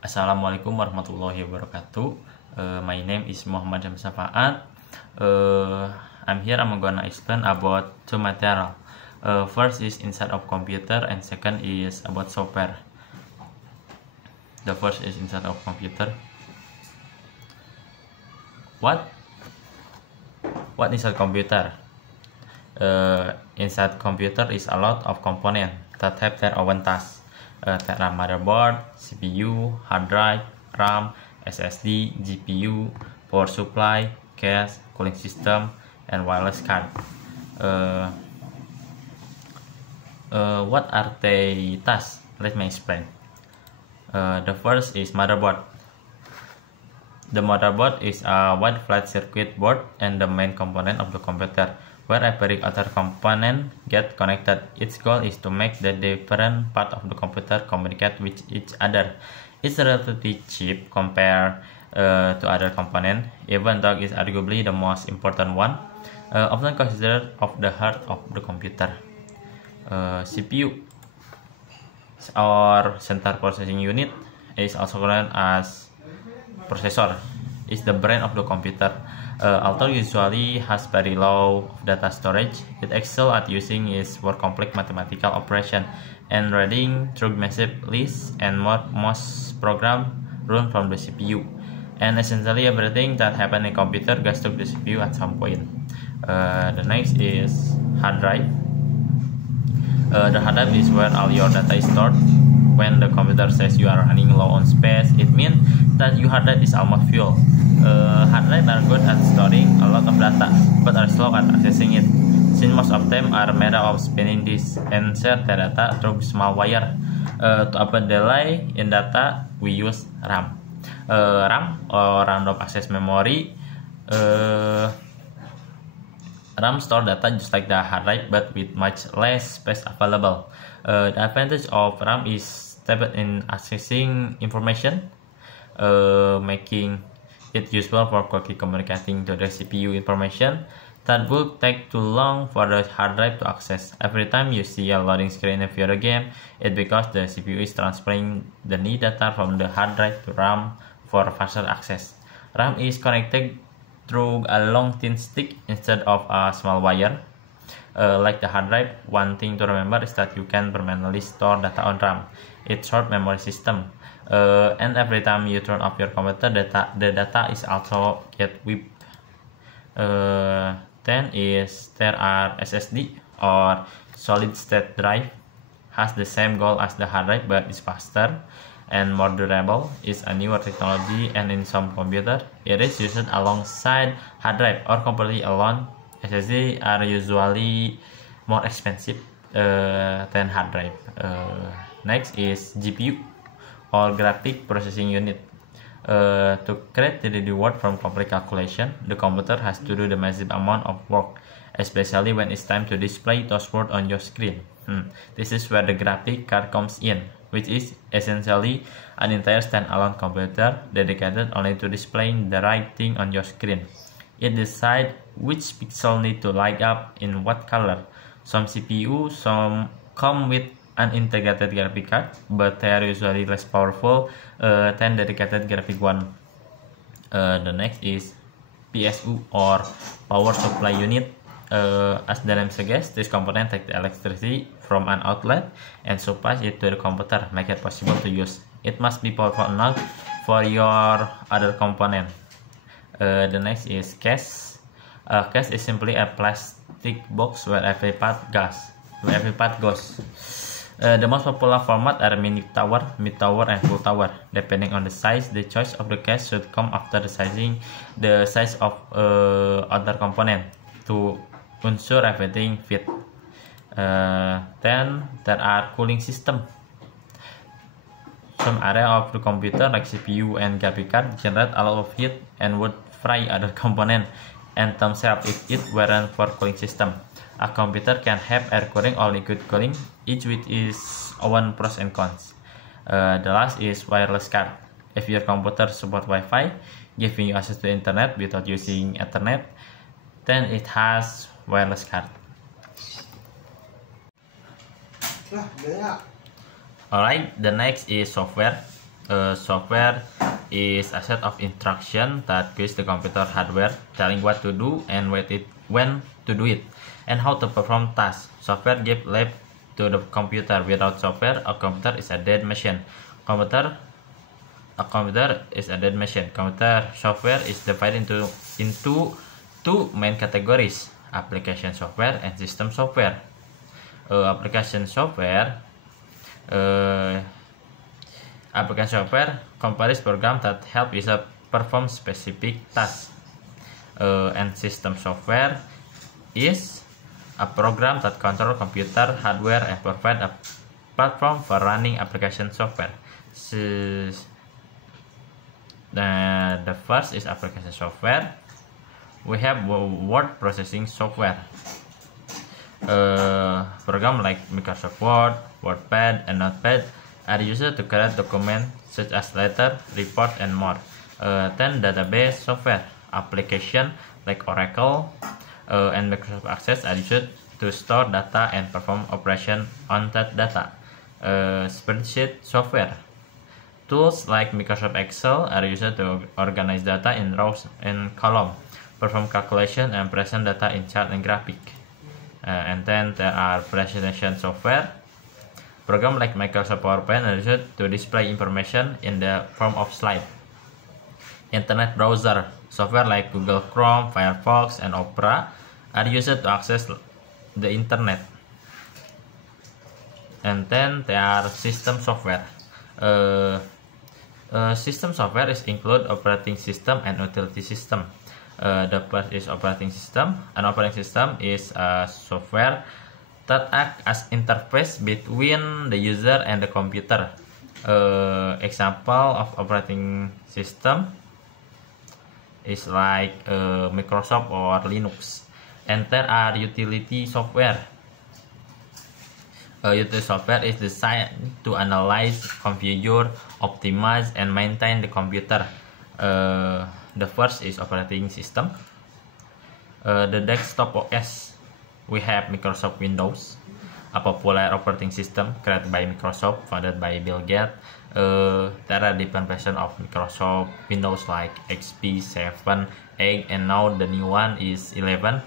Assalamualaikum warahmatullahi wabarakatuh. My name is Muhammad Syamsafaat. I'm here. I'm gonna explain about two material. First is inside of computer, and second is about software. The first is inside of computer. What inside computer? Inside computer is a lot of components that have their own tasks. That are motherboard, CPU, hard drive, RAM, SSD, GPU, power supply, cache, cooling system, and wireless card. What are the tasks? Let me explain. The first is motherboard. The motherboard is a wide flat circuit board and the main component of the computer, where every other component get connected. Its goal is to make the different part of the computer communicate with each other. It's relatively cheap compared to other components, even though it's arguably the most important one. Often considered of the heart of the computer. CPU or Central Processing Unit is also known as processor, is the brain of the computer. Although usually has very low data storage, it excels at using it for complex mathematical operation and reading through massive lists, and most programs run from the CPU. And essentially everything that happens in a computer goes to the CPU at some point. The next is hard drive. The hard drive is where all your data is stored. When the computer says you are running low on space, it means that your hard drive is almost full. Hard drives are good at storing a lot of data, but are slow at accessing it, since most of them are made of spinning disks and share the data through small wire. To avoid delay in data, we use RAM. RAM or random access memory. RAM store data just like the hard drive, but with much less space available. The advantage of RAM is stable in accessing information, making it useful for quickly communicating to the CPU information that would take too long for the hard drive to access. Every time you see a loading screen in a video game, it's because the CPU is transferring the need data from the hard drive to RAM for faster access. RAM is connected through a long thin stick instead of a small wire. Like the hard drive, one thing to remember is that you can permanently store data on RAM. It's short memory system, and every time you turn off your computer, the data is also get wiped. Then there are SSD or solid state drive. Has the same goal as the hard drive, but is faster and more durable. It's a newer technology, and in some computers it is used alongside hard drive or completely alone. SSD are usually more expensive than hard drive. Next is GPU or graphic processing unit. To create the reward from complex calculation, the computer has to do the massive amount of work, especially when it's time to display those words on your screen. This is where the graphic card comes in, which is essentially an entire standalone computer dedicated only to displaying the right thing on your screen. It decides which pixel need to light up in what color. Some CPU come with an integrated graphic card, but they are usually less powerful than dedicated graphic one. The next is PSU or power supply unit. As the name suggests, this component takes the electricity from an outlet and supplies it to the computer, make it possible to use. It must be powerful enough for your other component. The next is cache. Cache is simply a plastic box where every part goes. The most popular format are mini tower, mid tower, and full tower. Depending on the size, the choice of the cache should come after deciding the size of other component to ensure everything fit. Then there are cooling system. Some area of the computer like CPU and graphic card generate a lot of heat and would fry other component and themselves if it weren't for cooling system. A computer can have air cooling or liquid cooling, each with its own pros and cons. The last is wireless card. If your computer supports Wi-Fi, giving you access to internet without using Ethernet, then it has wireless card. Alright, the next is software. Software is a set of instructions that gives the computer hardware, telling what to do and when to do it, and how to perform tasks. Software gives life to the computer. Without software, a computer is a dead machine. A computer is a dead machine. Computer software is divided into two main categories: application software and system software. Application software comprises programs that help user perform specific tasks, and system software is a program that control computer hardware and provide a platform for running application software. The first is application software. We have word processing software. Program like Microsoft Word, WordPad, and Notepad are used to create documents such as letter, report, and more. Then database software application like Oracle and Microsoft Access are used to store data and perform operation on that data. Spreadsheet software. Tools like Microsoft Excel are used to organize data in rows and columns, perform calculation, and present data in chart and graphic. And then there are presentation software. Programs like Microsoft PowerPoint are used to display information in the form of slide. Internet browser software like Google Chrome, Firefox, and Opera are used to access the internet. And then there are system software. System software include operating system and utility system. The first is operating system. An operating system is a software that acts as interface between the user and the computer. Example of operating system is like Microsoft or Linux. And there are utility software. Utility software is designed to analyze, configure, optimize, and maintain the computer. The first is operating system. The desktop OS. We have Microsoft Windows, a popular operating system created by Microsoft, founded by Bill Gates. There are different versions of Microsoft Windows like XP, 7, 8, and now the new one is 11.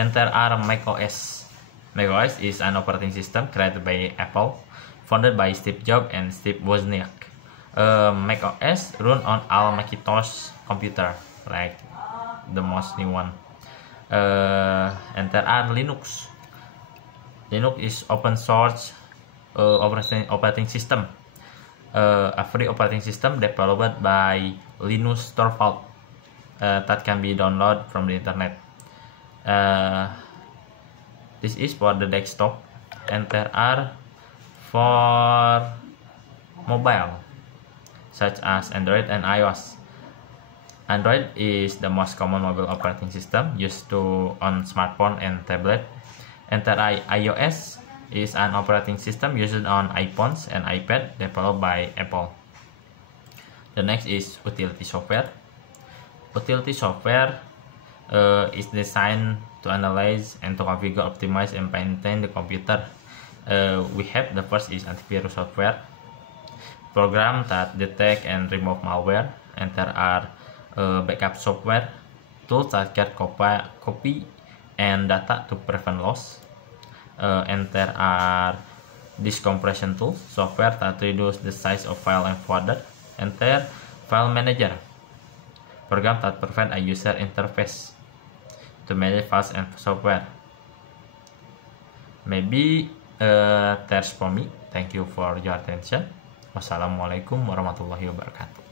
And there are macOS. macOS is an operating system created by Apple, founded by Steve Jobs and Steve Wozniak. macOS run on all Macintosh computer, like the most new one. And there are Linux. Linux is open source operating system, a free operating system developed by Linus Torvalds that can be downloaded from the internet. This is for the desktop, and there are for mobile, such as Android and iOS. Android is the most common mobile operating system used on smartphone and tablet. And there iOS is an operating system used on iPhones and iPad developed by Apple. The next is utility software. Utility software is designed to analyze and to configure, optimize, and maintain the computer. We have the first is antivirus software, program that detect and remove malware. And there are backup software, tools that get copy and data to prevent loss. And there are disk compression tools, software that reduce the size of file and folder. And there file manager, program that provide a user interface to manage files and software. Maybe that's for me. Thank you for your attention. Wassalamualaikum warahmatullahi wabarakatuh.